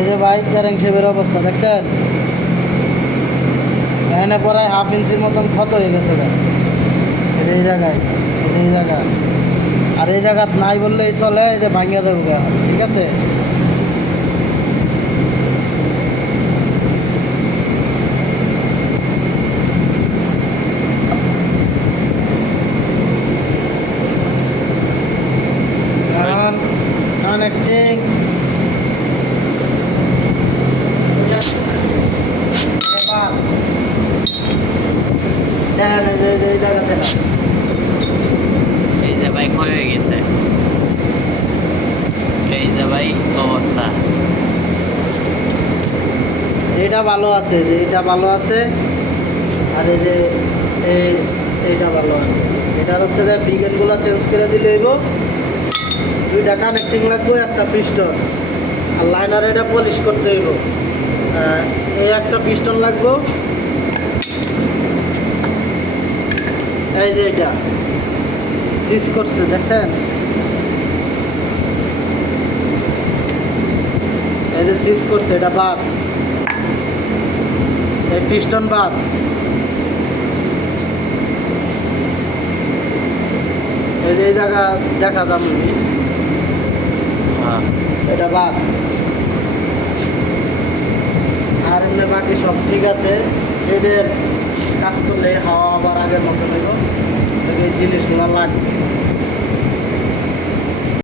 এই যে বাইক ক্যারেং শেপের অবস্থা দেখছেন, এখানে প্রায় হাফ ইঞ্চির মতন ক্ষত হয়ে গেছে ভাই। এই জায়গায়, এই জায়গা, আর এই জায়গা নাই বললেই চলে, এই যে ভাঙিয়ে দেবো এখন, ঠিক আছে। এখন কানেক্টিং দেখেন, এই জায়গা দেখেন, এই যে ভাই ক্ষয় হয়ে গেছে, এই যে ভাই অবস্থা। এইটা ভালো আছে, যে এইটা ভালো আছে, আর এই যে এইটা ভালো আছে। এটার হচ্ছে যে বিগেনগুলো চেঞ্জ করে দিলে হইব, দুইটা কানেক্টিং লাগবে, একটা পিস্টন, আর লাইনার এটা পলিশ করতে হইব। এই একটা পিস্টন লাগবে, এই যে এটা সিজ করছে দেখছেন, এই যে সিজ করছে, এটা বাদ, এই পিস্টন বাদ। এই যে এই জায়গা দেখা দাম হ্যাঁ, এটা বাদ, আর এমনি বাকি সব ঠিক আছে। এদের কাজ করলে হাওয়া আবার আগের মতো হইব, এই জিনিসগুলো লাগবে।